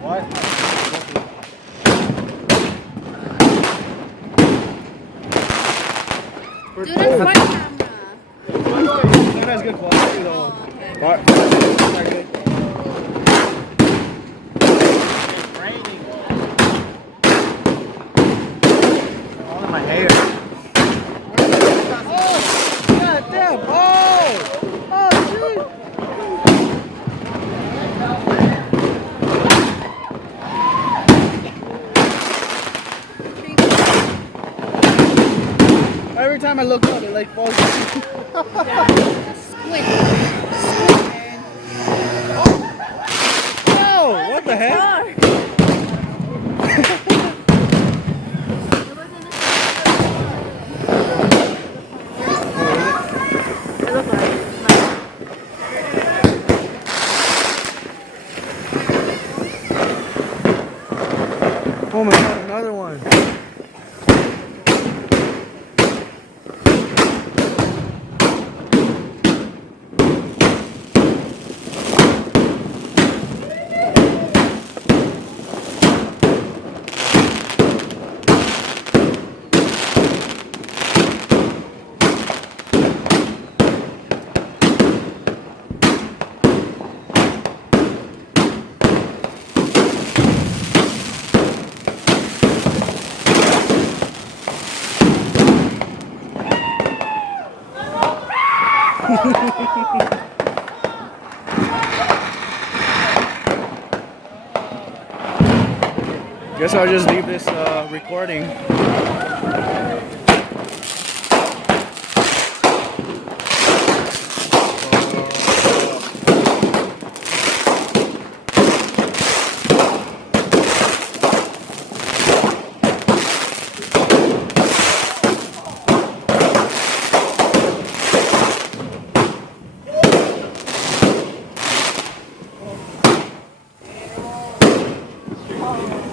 What? Dude, that's my camera. That has good quality though. Okay. What? It's raining. All in my hair. Oh! God damn! Oh! Oh, shoot! Every time I look up, it like falls. Squid. Squid, man. Oh! What the heck? Oh my god, another one. Guess I'll just leave this recording. Oh.